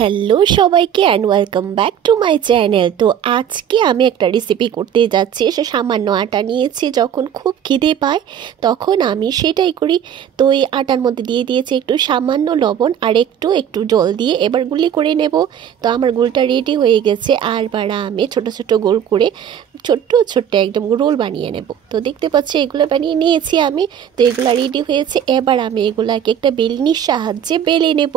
Hello সবাইকে and welcome back to my channel. তো আজকে আমি একটা রেসিপি করতে যাচ্ছি। সে সামান্য আটা নিয়েছি, যখন খুব খিদে পায় তখন আমি সেটাই করি। তো এই আটার মধ্যে দিয়ে দিয়েছি একটু সামান্য লবণ আর একটু জল দিয়ে এবার গুলি করে নেব। তো আমার গুলটা রেডি হয়ে গেছে। আর আমি ছোট ছোট গোল করে ছোট্ট একদম রোল বানিয়ে নেব। তো দেখতে পাচ্ছি এগুলো বানিয়ে নিয়েছি আমি। তো এগুলো রেডি হয়েছে। এবার আমি এগুলাকে একটা বেলনির সাহায্যে বেলে নেব।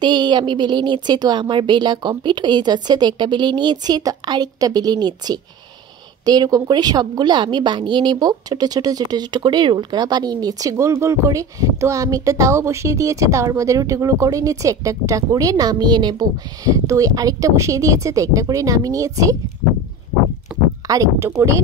তো এই আমি বেলে নিয়েছি। তো আমার বেলা কমপ্লিট হয়ে যাচ্ছে। তো একটা বেলে নিয়েছি, তো আরেকটা বেলে নিচ্ছি। তো এরকম করে সবগুলো আমি বানিয়ে নেব। ছোট ছোট করে রোল করা বানিয়ে নিচ্ছি গোল গোল করে। তো আমি একটা তাওয়া বসিয়ে দিয়েছি, তাওয়ার মধ্যে রুটিগুলো করে নিচ্ছি, একটা করে নামিয়ে নেব। তো আরেকটা বসিয়ে দিয়েছে, তো একটা করে নামিয়ে নিয়েছি। আর একটু করে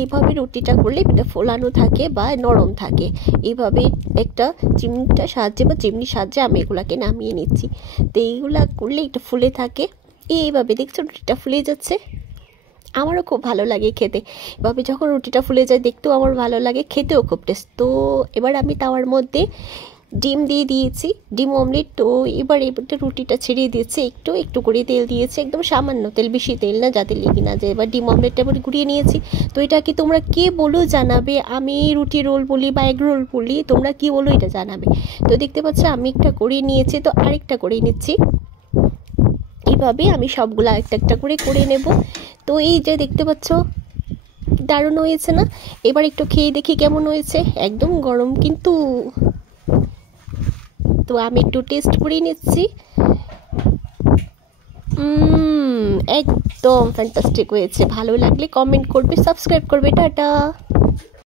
এইভাবে রুটিটা করলে এটা ফোলানো থাকে বা নরম থাকে। এইভাবে একটা চিমনিটার সাহায্যে বা চিমনির সাহায্যে আমি এগুলাকে নামিয়ে নিচ্ছি। তো এইগুলা করলে একটু ফুলে থাকে। এইভাবে দেখছো রুটিটা ফুলে যাচ্ছে। আমারও খুব ভালো লাগে খেতে। এভাবে যখন রুটিটা ফুলে যায় দেখতেও আমার ভালো লাগে, খেতেও খুব টেস্ট। তো এবার আমি তাওয়ার মধ্যে ডিম দিয়ে দিয়েছি, ডিম অমলেট। তো এবার রুটিটা ছেড়িয়ে দিয়েছে, একটু করে তেল দিয়েছে, একদম সামান্য তেল, বেশি তেল না, যাতে লেগে না যায়। এবার ডিম অমলেটটা এবার ঘুরিয়ে নিয়েছি। তো এটা কি তোমরা কে বলো জানাবে। আমি রুটি রোল বলি বা এগ রোল বলি, তোমরা কি বলো এটা জানাবে। তো দেখতে পাচ্ছ আমি একটা করে নিয়েছি, তো আরেকটা করে নিচ্ছি। এইভাবে আমি সবগুলো একটা করে নেব। তো এই যে দেখতে পাচ্ছ দারুণ হয়েছে না। এবার একটু খেয়ে দেখি কেমন হয়েছে। একদম গরম কিন্তু। তো আমি একটু টেস্ট করে নিচ্ছি। একদম ফ্যান্টাস্টিক হয়েছে। ভালো লাগলে কমেন্ট করবে, সাবস্ক্রাইব করবে। টাটা।